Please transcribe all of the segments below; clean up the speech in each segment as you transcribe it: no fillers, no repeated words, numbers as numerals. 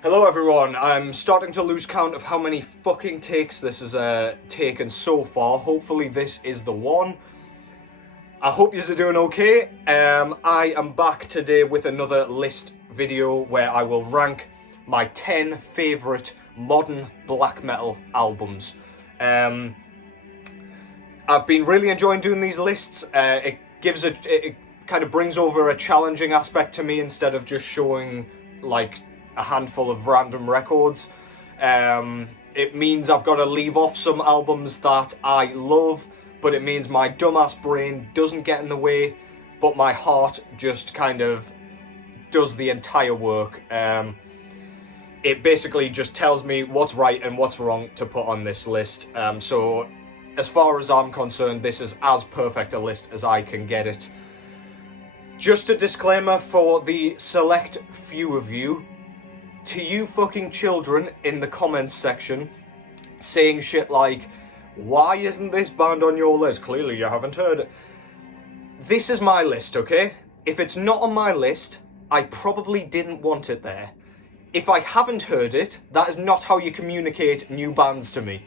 Hello everyone, I'm starting to lose count of how many fucking takes this has taken so far. Hopefully this is the one. I hope you're doing okay. I am back today with another list video where I will rank my 10 favourite modern black metal albums. I've been really enjoying doing these lists. It kind of brings over a challenging aspect to me instead of just showing like a handful of random records. It means I've got to leave off some albums that I love, but it means my dumbass brain doesn't get in the way, but my heart just kind of does the entire work. It basically just tells me what's right and what's wrong to put on this list. So as far as I'm concerned, this is as perfect a list as I can get it. Just a disclaimer for the select few of you, to you fucking children in the comments section saying shit like, why isn't this band on your list? Clearly you haven't heard it. This is my list, okay? If it's not on my list, I probably didn't want it there. If I haven't heard it, that is not how you communicate new bands to me.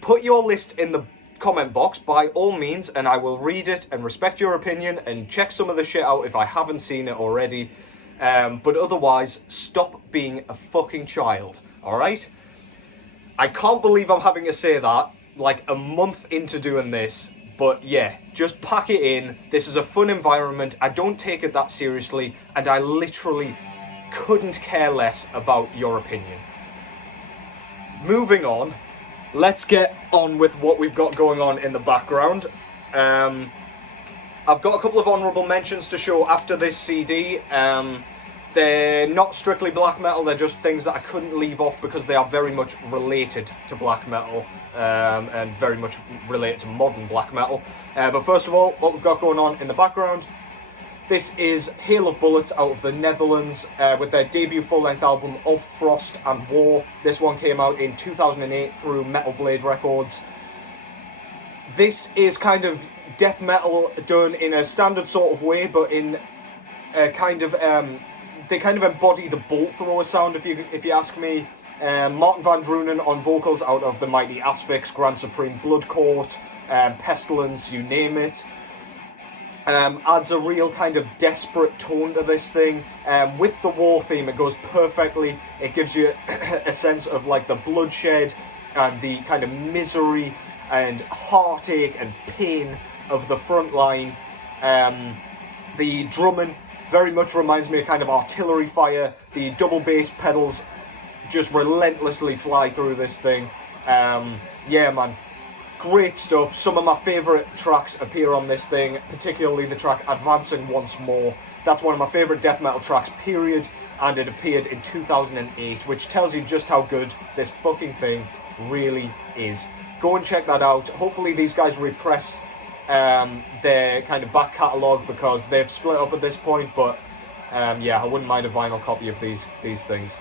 Put your list in the comment box by all means, and I will read it and respect your opinion and check some of the shit out if I haven't seen it already. But otherwise, stop being a fucking child, alright? I can't believe I'm having to say that, like a month into doing this, but yeah, just pack it in. This is a fun environment, I don't take it that seriously, and I literally couldn't care less about your opinion. Moving on, let's get on with what we've got going on in the background. I've got a couple of honourable mentions to show after this CD. They're not strictly black metal, they're just things that I couldn't leave off because they are very much related to black metal, and very much related to modern black metal. But first of all, what we've got going on in the background, this is Hail of Bullets out of the Netherlands, with their debut full-length album Of Frost and War. This one came out in 2008 through Metal Blade Records. This is kind of death metal done in a standard sort of way, but in a kind of they kind of embody the bolt thrower sound, if you ask me. Martin van Drunen on vocals out of the mighty Asphyx, Grand Supreme, Blood Court, Pestilence, you name it. Adds a real kind of desperate tone to this thing. With the war theme, it goes perfectly. It gives you a sense of like the bloodshed and the kind of misery and heartache and pain of the front line. The drumming very much reminds me of kind of artillery fire. The double bass pedals just relentlessly fly through this thing. Yeah, man, great stuff. Some of my favourite tracks appear on this thing, particularly the track Advancing Once More. That's one of my favourite death metal tracks, period, and it appeared in 2008, which tells you just how good this fucking thing really is. Go and check that out. Hopefully these guys repress their kind of back catalogue because they've split up at this point, but yeah, I wouldn't mind a vinyl copy of these things.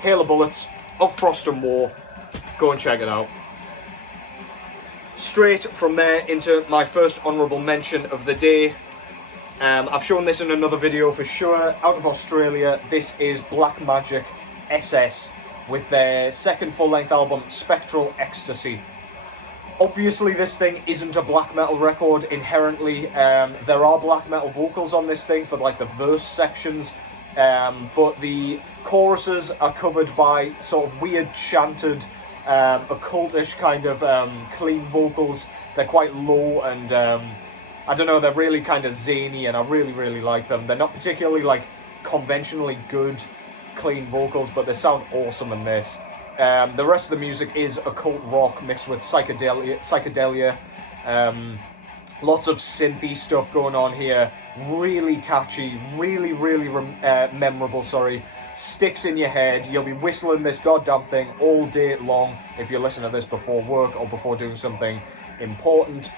Hail of Bullets, Of Frost and War, go and check it out. Straight from there into my first honourable mention of the day. I've shown this in another video for sure. Out of Australia, this is Black Magick SS with their second full-length album, Spectral Ecstasy. Obviously, this thing isn't a black metal record inherently. There are black metal vocals on this thing for like the verse sections, but the choruses are covered by sort of weird chanted, occultish kind of clean vocals. They're quite low and I don't know, they're really kind of zany, and I really, really like them. They're not particularly like conventionally good clean vocals, but they sound awesome in this. The rest of the music is occult rock mixed with psychedelia. Lots of synthy stuff going on here. Really catchy, really, really memorable, sorry. Sticks in your head. You'll be whistling this goddamn thing all day long if you listen to this before work or before doing something important.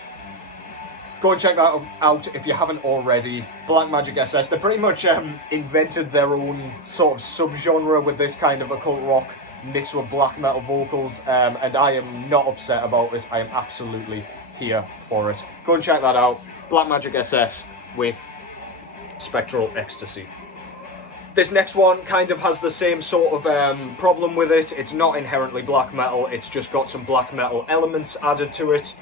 Go and check that out if you haven't already. Black Magick SS. They pretty much invented their own sort of subgenre with this kind of occult rock mixed with black metal vocals, and I am not upset about it. I am absolutely here for it. Go and check that out. Black Magick SS with Spectral Ecstasy. This next one kind of has the same sort of problem with it. It's not inherently black metal, it's just got some black metal elements added to it.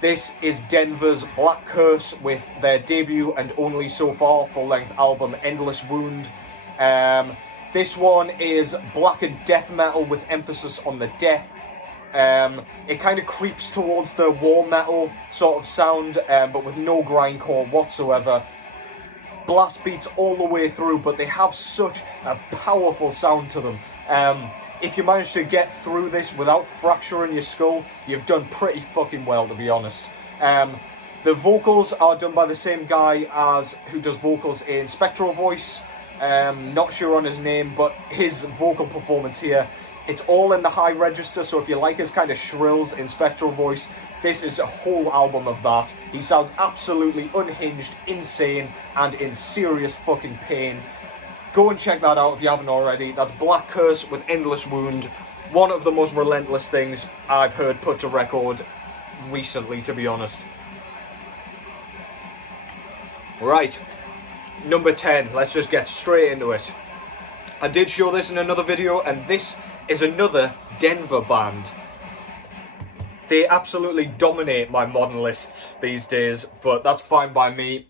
This is Denver's Black Curse with their debut and only so far full-length album Endless Wound. This one is blackened death metal with emphasis on the death. It kind of creeps towards the war metal sort of sound, but with no grindcore whatsoever. Blast beats all the way through, but they have such a powerful sound to them. If you manage to get through this without fracturing your skull, you've done pretty fucking well, to be honest. The vocals are done by the same guy as who does vocals in Spectral Voice. Not sure on his name, but his vocal performance here, it's all in the high register, so if you like his kind of shrills in Spectral Voice, this is a whole album of that. He sounds absolutely unhinged, insane, and in serious fucking pain. Go and check that out if you haven't already. That's Black Curse with Endless Wound. One of the most relentless things I've heard put to record recently, to be honest. Right, number 10. Let's just get straight into it. I did show this in another video, and this is another Denver band. They absolutely dominate my modern lists these days, but that's fine by me.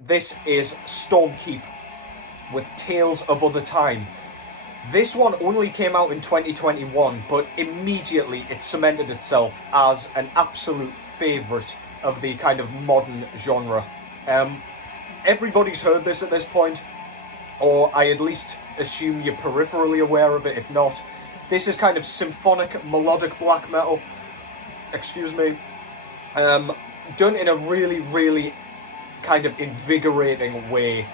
This is Stormkeep with Tales of Othertime. This one only came out in 2021, but immediately it cemented itself as an absolute favourite of the kind of modern genre. Everybody's heard this at this point, or I at least assume you're peripherally aware of it, if not. This is kind of symphonic, melodic black metal, excuse me, done in a really, really kind of invigorating way.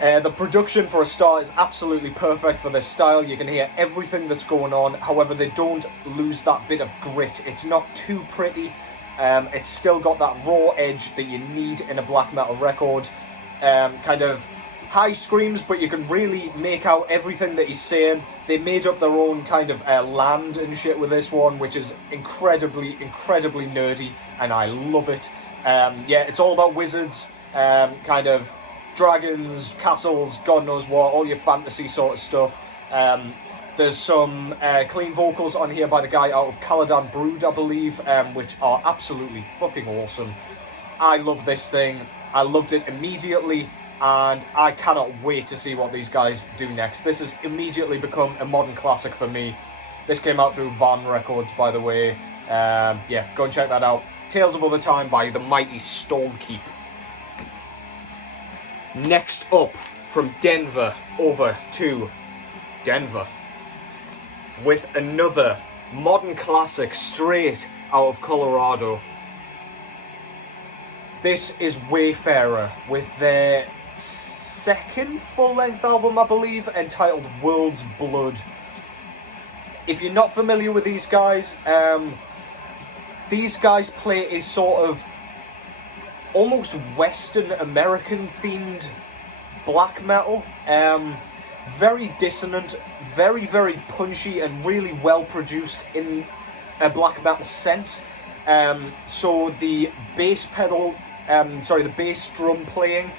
The production, for a start, is absolutely perfect for this style. You can hear everything that's going on, however, they don't lose that bit of grit. It's not too pretty, it's still got that raw edge that you need in a black metal record. Kind of high screams, but you can really make out everything that he's saying. They made up their own kind of land and shit with this one, which is incredibly nerdy, and I love it. Yeah, it's all about wizards, kind of dragons, castles, God knows what, all your fantasy sort of stuff. There's some clean vocals on here by the guy out of Caladan Brood, I believe, which are absolutely fucking awesome. I love this thing. I loved it immediately, and I cannot wait to see what these guys do next. This has immediately become a modern classic for me. This came out through Van Records, by the way. Yeah, go and check that out. Tales of Othertime by the mighty Stormkeep. Next up, from Denver over to Denver, with another modern classic straight out of Colorado. This is Wayfarer with their second full-length album, I believe, entitled World's Blood. If you're not familiar with these guys play a sort of almost Western American themed black metal. Very dissonant, very, very punchy, and really well produced in a black metal sense. So the bass pedal, the bass drum playing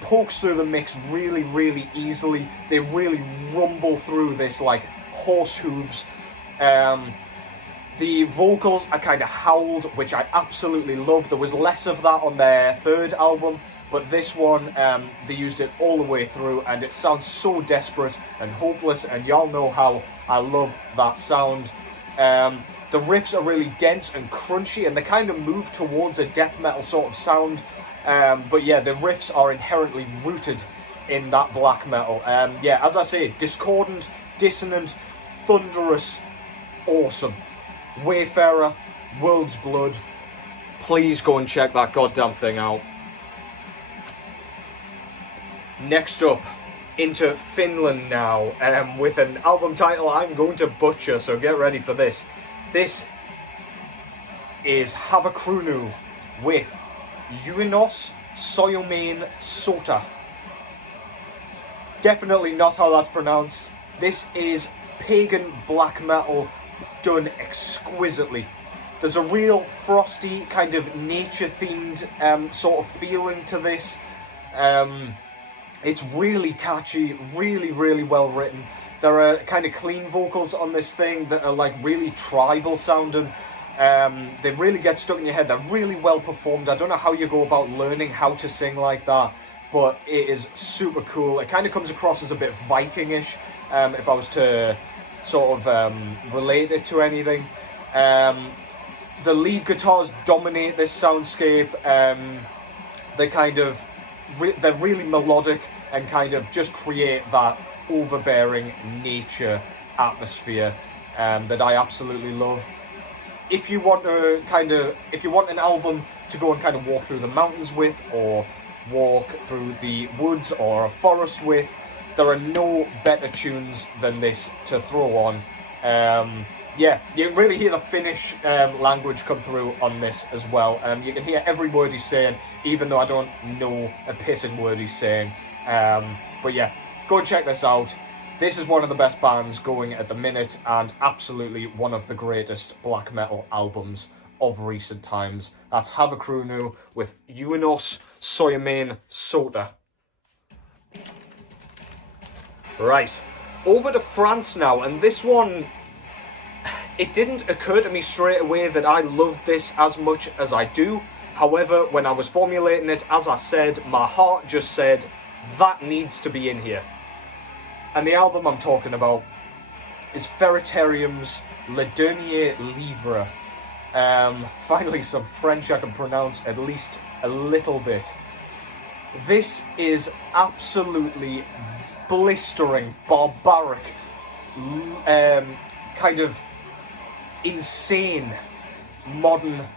pokes through the mix really, really easily. They really rumble through this like horse hooves. The vocals are kind of howled, which I absolutely love. There was less of that on their third album, but this one, they used it all the way through, and it sounds so desperate and hopeless, and y'all know how I love that sound. The riffs are really dense and crunchy, and they kind of move towards a death metal sort of sound. But yeah, the riffs are inherently rooted in that black metal. Yeah, as I say, discordant, dissonant, thunderous, awesome. Wayfarer, World's Blood. Please go and check that goddamn thing out. Next up, into Finland now, with an album title I'm going to butcher, so get ready for this. This is Havukruunu with Uinuous, Söyomein, Sota. Definitely not how that's pronounced. This is pagan black metal done exquisitely. There's a real frosty, kind of nature-themed sort of feeling to this. It's really catchy, really, really well written. There are kind of clean vocals on this thing that are like really tribal sounding. They really get stuck in your head. They're really well performed. I don't know how you go about learning how to sing like that, but it is super cool. It kind of comes across as a bit Viking-ish, if I was to sort of relate it to anything. The lead guitars dominate this soundscape. They're really melodic and kind of just create that overbearing nature atmosphere that I absolutely love. If you want an album to go and kind of walk through the mountains with, or walk through the woods or a forest with, there are no better tunes than this to throw on. Yeah, you can really hear the Finnish language come through on this as well. You can hear every word he's saying, even though I don't know a pissing word he's saying. But yeah, go and check this out. This is one of the best bands going at the minute, and absolutely one of the greatest black metal albums of recent times. That's Havukruunu with Uinuous, Söyomein, Sota. Right, over to France now, and this one, it didn't occur to me straight away that I loved this as much as I do. However, when I was formulating it, as I said, my heart just said, that needs to be in here. And the album I'm talking about is Feritarium's Le Dernier Livre. Finally some French I can pronounce at least a little bit. This is absolutely blistering, barbaric, kind of insane, modern,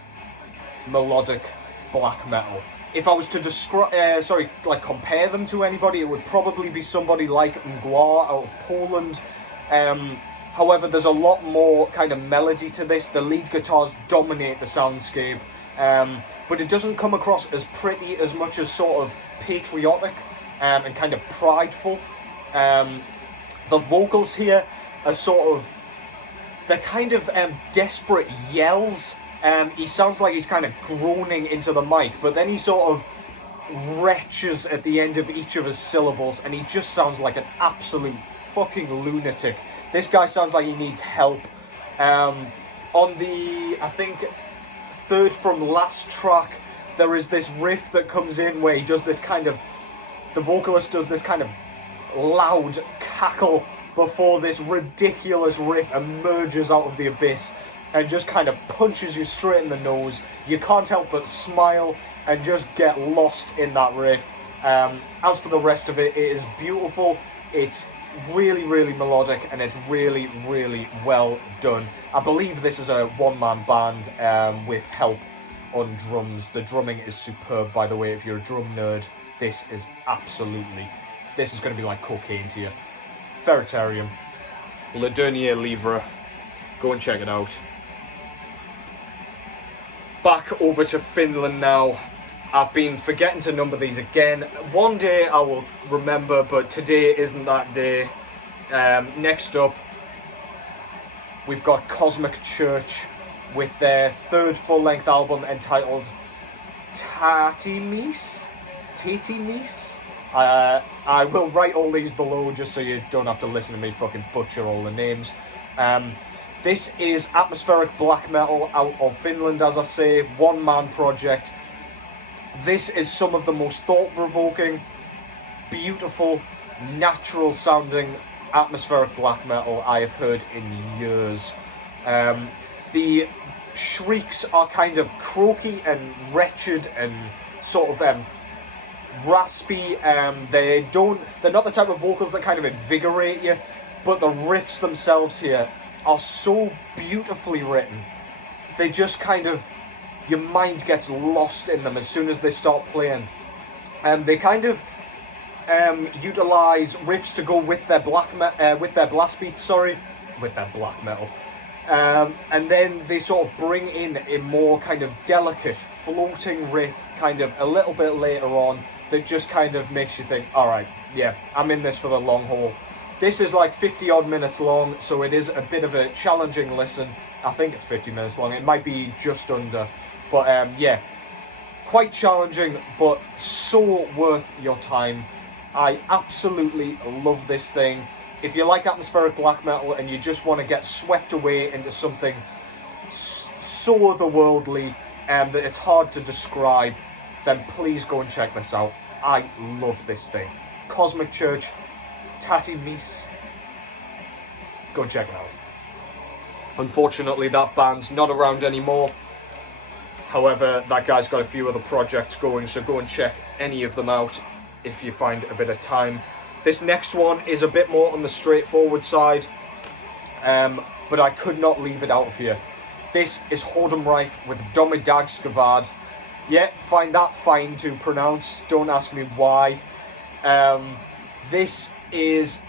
melodic black metal. If I was to compare them to anybody, it would probably be somebody like Mgła out of Poland. However, there's a lot more kind of melody to this. The lead guitars dominate the soundscape, but it doesn't come across as pretty as much as sort of patriotic and kind of prideful. The vocals here are they're kind of desperate yells. He sounds like he's kind of groaning into the mic, but then he sort of retches at the end of each of his syllables, and he just sounds like an absolute fucking lunatic. This guy sounds like he needs help. On the, I think, third from last track, there is this riff that comes in where he does this kind of, the vocalist does this kind of loud cackle before this ridiculous riff emerges out of the abyss and just kind of punches you straight in the nose. You can't help but smile and just get lost in that riff. As for the rest of it, it is beautiful. It's really, really melodic, and it's really, really well done. I believe this is a one-man band with help on drums. The drumming is superb, by the way. If you're a drum nerd, this is going to be like cocaine to you. Feritarium, Le Dernier Livre. Go and check it out. Back over to Finland now. I've been forgetting to number these again. One day I will remember, but today isn't that day. Next up, we've got Cosmic Church with their third full-length album entitled Täyttymys. I will write all these below just so you don't have to listen to me fucking butcher all the names. This is atmospheric black metal out of Finland, as I say, one-man project. This is some of the most thought-provoking, beautiful, natural-sounding atmospheric black metal I have heard in years. The shrieks are kind of croaky and wretched and sort of raspy. They're not the type of vocals that kind of invigorate you, but the riffs themselves here are so beautifully written. They just kind of, your mind gets lost in them as soon as they start playing. They kind of utilize riffs to go with their blast beats, with their black metal. And then they sort of bring in a more kind of delicate, floating riff kind of a little bit later on that just kind of makes you think, alright, yeah, I'm in this for the long haul. This is like 50 odd minutes long, so it is a bit of a challenging listen. I think it's 50 minutes long, it might be just under. But yeah, quite challenging, but so worth your time. I absolutely love this thing. If you like atmospheric black metal and you just want to get swept away into something so otherworldly that it's hard to describe, then please go and check this out. I love this thing. Cosmic Church, Täyttymys. Go check it out. Unfortunately, that band's not around anymore. However, that guy's got a few other projects going, so go and check any of them out if you find a bit of time. This next one is a bit more on the straightforward side, but I could not leave it out of here. This is Holden Rife with Dommedagskvad. Yeah, find that fine to pronounce. Don't ask me why. This is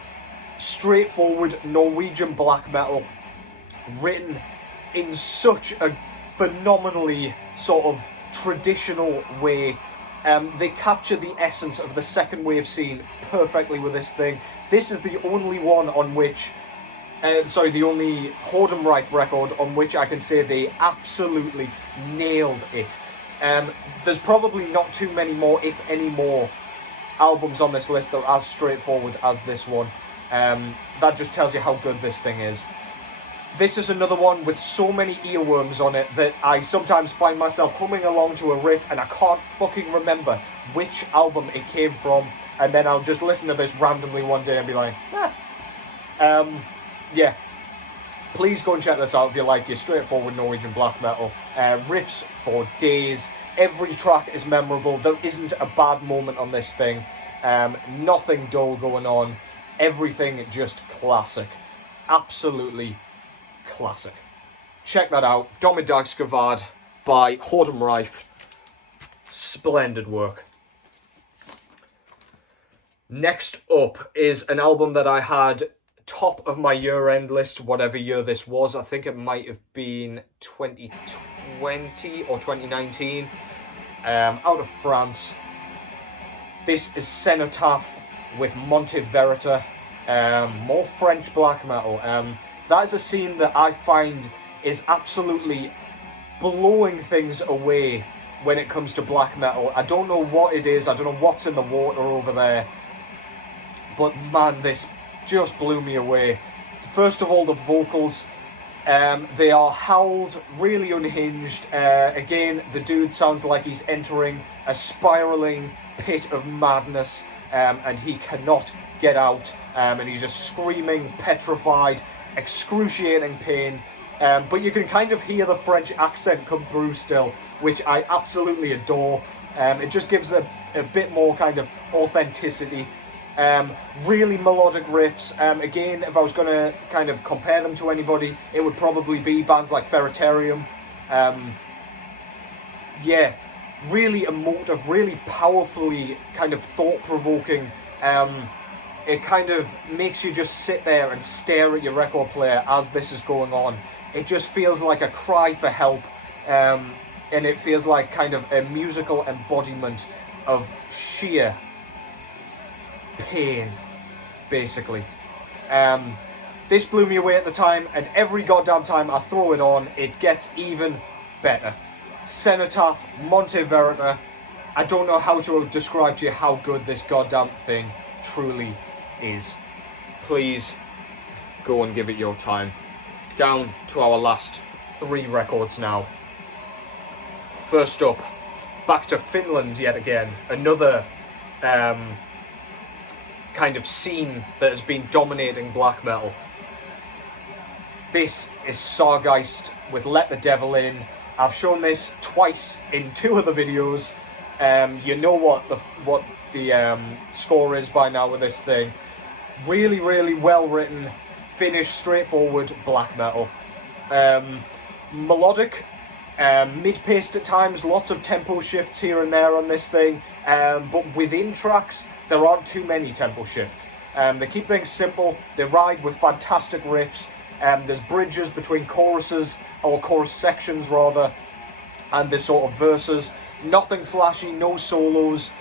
straightforward Norwegian black metal, written in such a phenomenally sort of traditional way. They capture the essence of the second wave scene perfectly with this thing. This is the only one on which, the only Holden Rife record on which I can say they absolutely nailed it. There's probably not too many more, if any more, albums on this list that are as straightforward as this one. That just tells you how good this thing is. This is another one with so many earworms on it that I sometimes find myself humming along to a riff and I can't fucking remember which album it came from, and then I'll just listen to this randomly one day and be like, yeah. Please go and check this out if you like your straightforward Norwegian black metal. Riffs for days. Every track is memorable. There isn't a bad moment on this thing. Nothing dull going on. Everything just classic. Absolutely classic. Check that out. Dommedagskvad by Holden Rife. Splendid work. Next up is an album that I had top of my year-end list, whatever year this was. I think it might have been 2020 or 2019. Out of France. This is Cénotaphe with Monte Verità. More French black metal. That is a scene that I find is absolutely blowing things away when it comes to black metal. I don't know what it is. I don't know what's in the water over there. But man, this just blew me away. First of all, the vocals. They are howled, really unhinged. Again, the dude sounds like he's entering a spiraling pit of madness, and he cannot get out. And he's just screaming, petrified, excruciating pain. But you can kind of hear the French accent come through still, which I absolutely adore. It just gives a bit more kind of authenticity. Really melodic riffs. Again, if I was going to kind of compare them to anybody, it would probably be bands like Feritarium. Yeah, really emotive, really powerfully kind of thought-provoking. It kind of makes you just sit there and stare at your record player as this is going on. It just feels like a cry for help, and it feels like kind of a musical embodiment of sheer pain, basically. This blew me away at the time, and every goddamn time I throw it on, it gets even better. Cénotaphe, Monte Verità. I don't know how to describe to you how good this goddamn thing truly is. Please go and give it your time. Down to our last 3 records now. First up, back to Finland yet again. Another kind of scene that has been dominating black metal. This is Sargeist with Let the Devil In. I've shown this twice in 2 of the videos. You know what the score is by now with this thing. Really, really well written, finished, straightforward black metal. Melodic, mid-paced at times, lots of tempo shifts here and there on this thing. But within tracks, there aren't too many tempo shifts. They keep things simple. They ride with fantastic riffs. There's bridges between choruses, or chorus sections rather, and the sort of verses. Nothing flashy, no solos,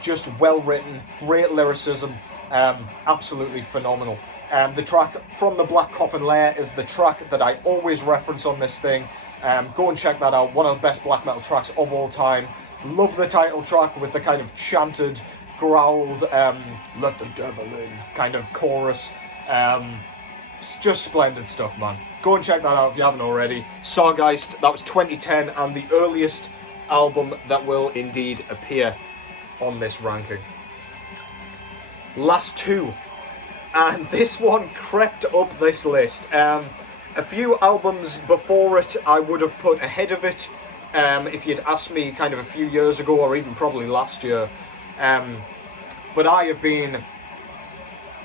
just well written, great lyricism, absolutely phenomenal. The track From the Black Coffin Lair is the track that I always reference on this thing. Go and check that out, one of the best black metal tracks of all time. Love the title track with the kind of chanted, growled, let the devil in kind of chorus. It's just splendid stuff, man. Go and check that out if you haven't already. Sargeist, that was 2010, and the earliest album that will indeed appear on this ranking. Last two, and this one crept up this list. A few albums before it I would have put ahead of it, if you'd asked me kind of a few years ago, or even probably last year. But I have been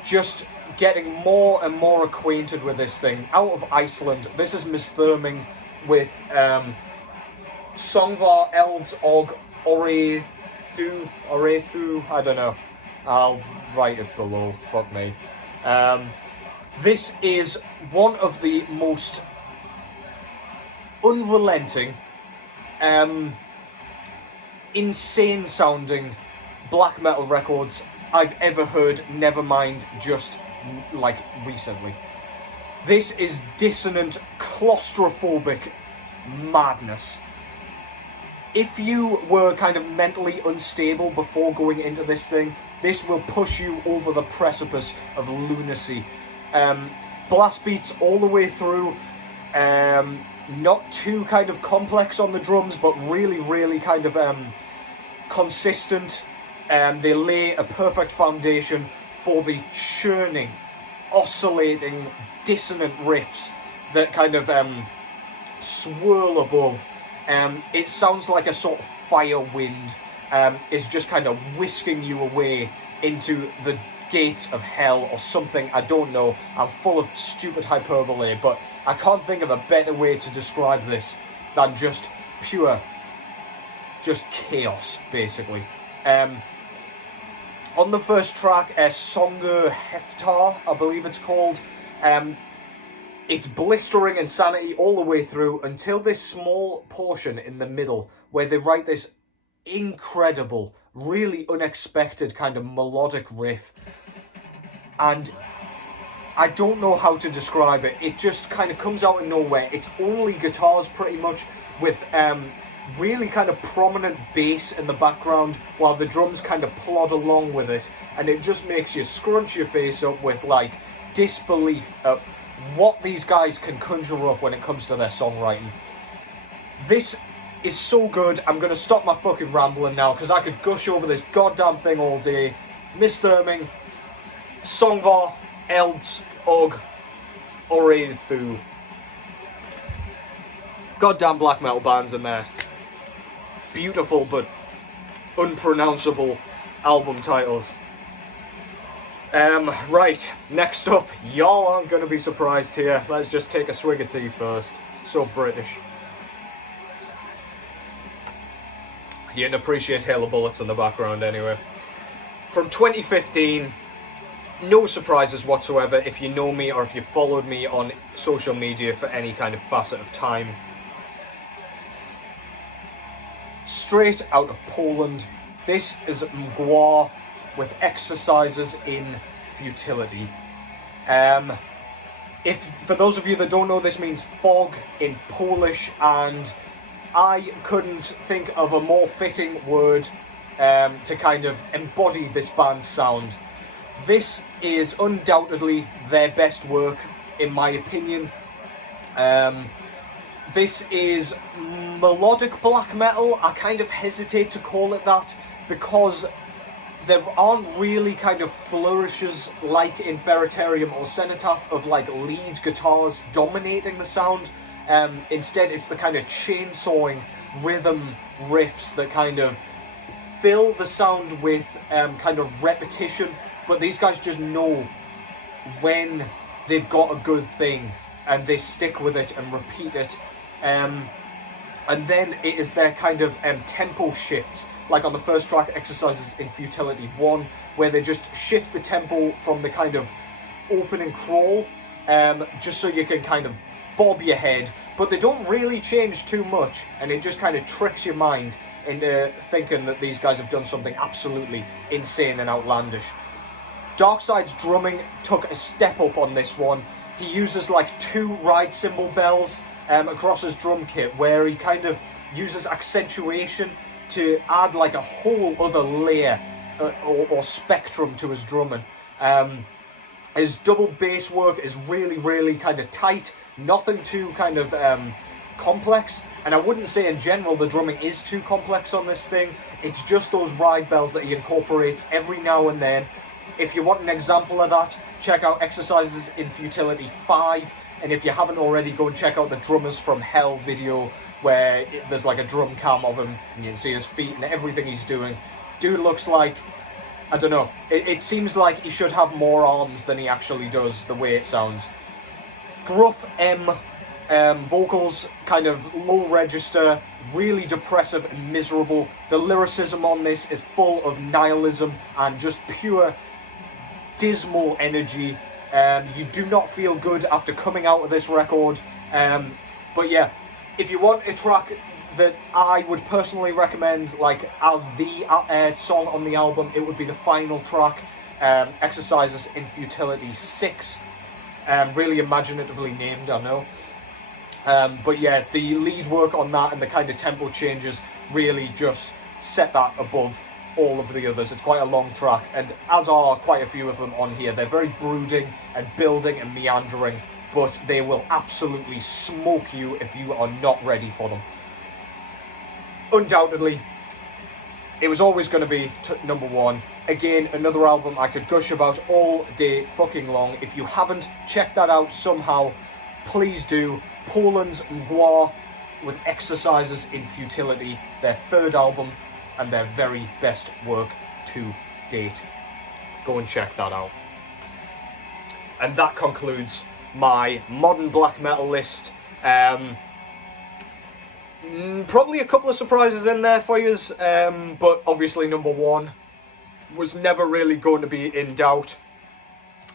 just getting more and more acquainted with this thing. Out of Iceland, this is Misþyrming with Söngvar, Elds, Óreiðu, I don't know. I'll write it below, fuck me. This is one of the most unrelenting, insane sounding black metal records I've ever heard, never mind just like recently. This is dissonant, claustrophobic madness. If you were kind of mentally unstable before going into this thing, this will push you over the precipice of lunacy. Blast beats all the way through, not too kind of complex on the drums, but really, really kind of consistent. They lay a perfect foundation for the churning, oscillating, dissonant riffs that kind of swirl above. It sounds like a sort of fire wind is just kind of whisking you away into the gates of hell or something. I don't know. I'm full of stupid hyperbole, but I can't think of a better way to describe this than just pure, just chaos, basically. On the first track, Songur Heftar, I believe it's called, it's blistering insanity all the way through until this small portion in the middle where they write this incredible, really unexpected kind of melodic riff. And I don't know how to describe it. It just kind of comes out of nowhere. It's only guitars pretty much with really kind of prominent bass in the background while the drums kind of plod along with it, and it just makes you scrunch your face up with like disbelief at what these guys can conjure up when it comes to their songwriting. This is so good. I'm going to stop my fucking rambling now because I could gush over this goddamn thing all day. Misþyrming, Söngvar, Elds, Óreiðu. Goddamn black metal bands in there. Beautiful but unpronounceable album titles. Right, next up, y'all aren't going to be surprised here. Let's just take a swig of tea first. So British. You didn't appreciate Hail of Bullets in the background anyway. From 2015, no surprises whatsoever if you know me or if you followed me on social media for any kind of facet of time. Straight out of Poland, this is Mgła with exercises in futility. If for those of you that don't know, this means fog in Polish, and I couldn't think of a more fitting word to kind of embody this band's sound. This is undoubtedly their best work, in my opinion. This is melodic black metal. I kind of hesitate to call it that because there aren't really kind of flourishes like in Feritarium or Cénotaphe of like lead guitars dominating the sound. Instead, it's the kind of chainsawing rhythm riffs that kind of fill the sound with kind of repetition, but these guys just know when they've got a good thing and they stick with it and repeat it. And then it is their kind of tempo shifts, like on the first track, Exercises in Futility 1, where they just shift the tempo from the kind of opening crawl, just so you can kind of bob your head, but they don't really change too much, and it just kind of tricks your mind into thinking that these guys have done something absolutely insane and outlandish. Darkside's drumming took a step up on this one. He uses like 2 ride cymbal bells across his drum kit, where he kind of uses accentuation to add like a whole other layer or spectrum to his drumming. His double bass work is really, really kind of tight, nothing too kind of complex, and I wouldn't say in general the drumming is too complex on this thing. It's just those ride bells that he incorporates every now and then. If you want an example of that, check out Exercises in Futility 5, and if you haven't already, go and check out the Drummers from Hell video, where there's like a drum cam of him, and you can see his feet and everything he's doing. Dude looks like, I don't know, it seems like he should have more arms than he actually does, the way it sounds. Gruff M vocals, kind of low register, really depressive and miserable. The lyricism on this is full of nihilism and just pure dismal energy. You do not feel good after coming out of this record. But yeah, if you want a track that I would personally recommend, like as the song on the album, it would be the final track, Exercises in Futility 6. Really imaginatively named, I know. But yeah, the lead work on that and the kind of tempo changes really just set that above all of the others. It's quite a long track, and as are quite a few of them on here. They're very brooding and building and meandering, but they will absolutely smoke you if you are not ready for them. Undoubtedly, it was always going to be number one. Again, another album I could gush about all day fucking long. If you haven't checked that out somehow, please do. Poland's Mgła with Exercises in Futility, their third album and their very best work to date. Go and check that out. And that concludes my modern black metal list. Probably a couple of surprises in there for you, but obviously number one was never really going to be in doubt.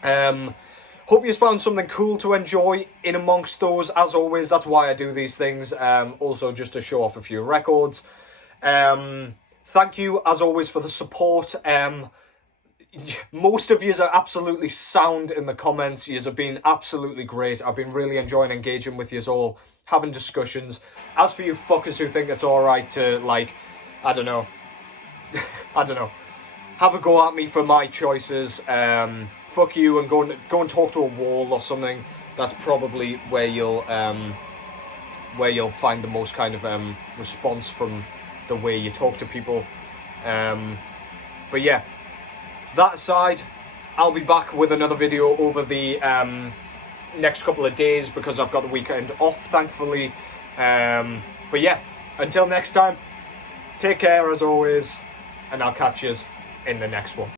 Hope you found something cool to enjoy in amongst those. As always, that's why I do these things. Also, just to show off a few records. Thank you, as always, for the support. Most of you are absolutely sound in the comments. You have been absolutely great. I've been really enjoying engaging with you all, having discussions. As for you fuckers who think it's alright to, like, I don't know, have a go at me for my choices, fuck you, and go and talk to a wall or something. That's probably where you'll find the most kind of response from the way you talk to people. But yeah, that aside, I'll be back with another video over the next couple of days because I've got the weekend off, thankfully. But yeah, until next time, take care as always, and I'll catch you in the next one.